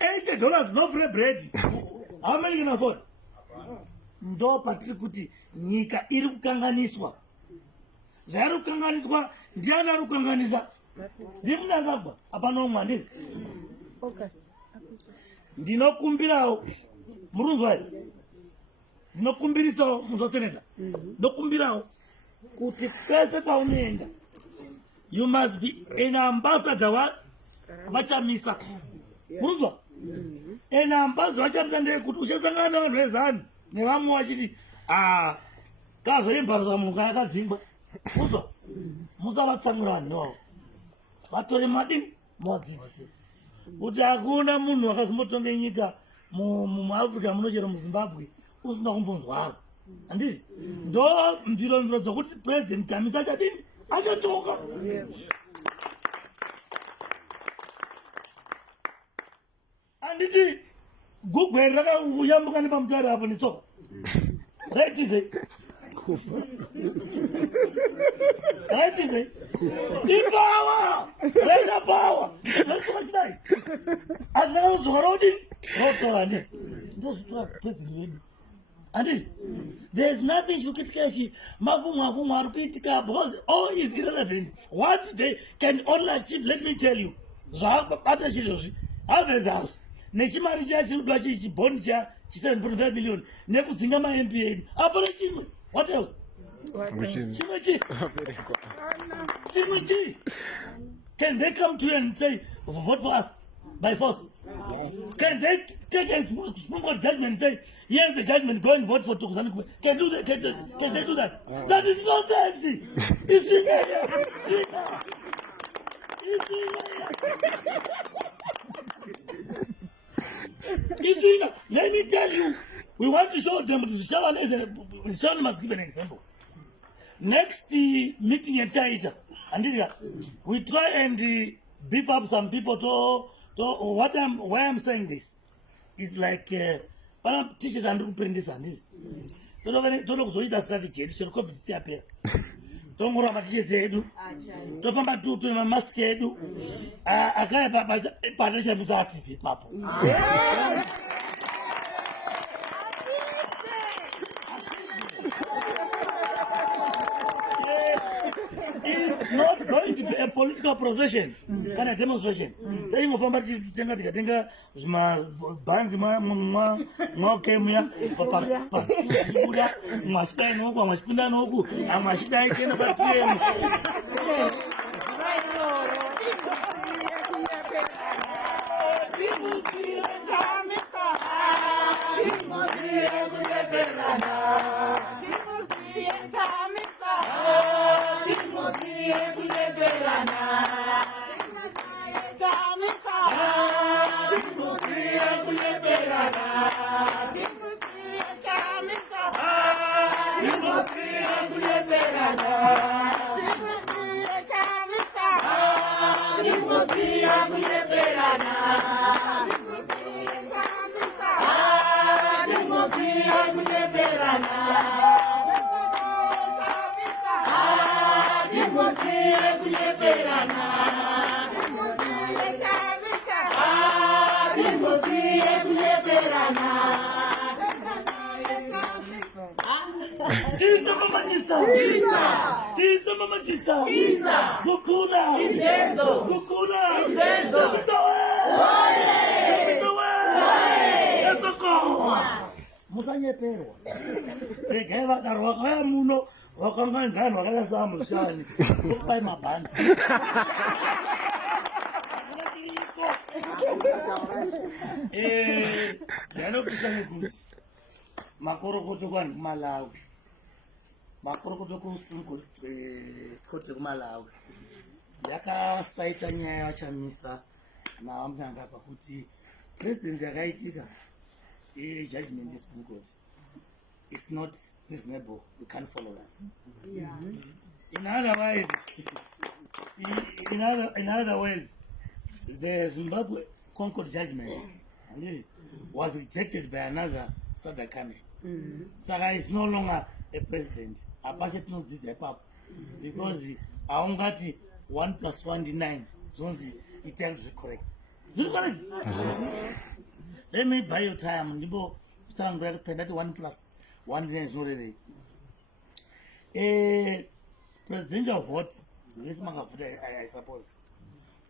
$80 no free bread. How many can afford? Ndo patri kuti nyika iri kukanganiswa. Zvairi kukanganiswa ndiani ari kukanganisa? Ndimuna akagwa apana umwe handisi. Ndinokumbirawo murunzwa here. Ndinokumbirisawo muzoseneta. Ndinokumbirawo kuti pese paunoenda you must be an ambassador vachamisa. Murunzwa? An ambassador vachamisa ndeyekuti uchasangana navanhu vezanu nevamwe vachiti kazoimbasa munhu kana akadzingwa. Murunzwa? Musavatsamwira vanhu ivavo. Vatore madini muvadzidzise kuti hakuna munhu akazombotonge nyika muAfrica muno chero muZimbabwe usina kumbonzwaro. Handisi? Ndo mbironzero dzokuti President Chamisa achadini? Achachoka. Handiti gugwe rakayambuka nepamutare apo netsoka. Right is it? Right is it? In power! Right in power! That's what I as long as you're holding, just President. And this, there's nothing to get cash. Because all is irrelevant. What they can only achieve, let me tell you. Have a house. Neshima Rijashi Blachi Bonja, she said 7.5 million. Never Singama MPA. What else? Chimachi. Chimachi. Can they come to you and say, vote for us by force? Can they take a Supreme Court judgment and say, here's the judgment, go and vote for Tukusanuku? Can they do that? That is nonsense. It's in here. It's in here. Let me tell you, we want to show them, Sean must give an example. Next meeting at Chaita, and we try and beef up some people to why I'm saying this is like teachers and this and this. Don't know that strategy. You should copy this appear. Don't go about this edu. Don't come back to my mask edu. I can't buy partnership with activity, papa. It's not going to be a political procession, kind of demonstration. Saying of somebody tenga bands kote kumalawi yakasaita nyaya yachamisa naamnanga pakuti president yakaitika judgment yeSupreme Court is not reasonable. We can't follow that. In other ways, the Zimbabwe Concord judgment and it was rejected by another Sadakane. Saka is no longer a president. Apache knows this because aungati 1 + 1 9. it tells you correct. Is it correct? Let me buy your time. You start to pay that 1 plus 1 is not really. Presidential vote, this man I suppose.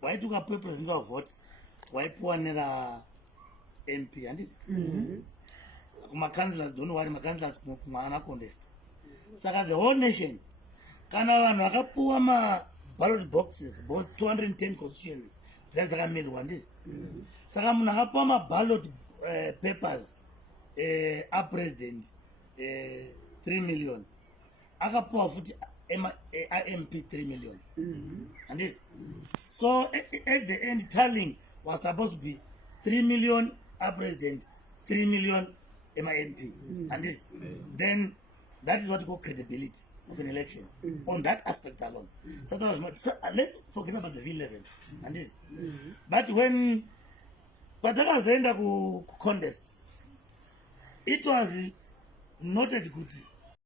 Why do you pay presidential vote? Why poor nera MP and this? My councillors don't worry, my councillors are contest. So the whole nation. Kana wakapuwa ma ballot boxes, both 210 constituencies. That's what I mean one this. Saka munakapuwa ma ballot papers, a president, 3 million. Akapuwa futi MP 3 million. And this. So at the end, tallying was supposed to be 3 million a president, 3 million MP. And this. Then that is what we call credibility of an election on that aspect alone. So that was let's forget about the V11 and this. But when Pataka was end up contest, it was noted good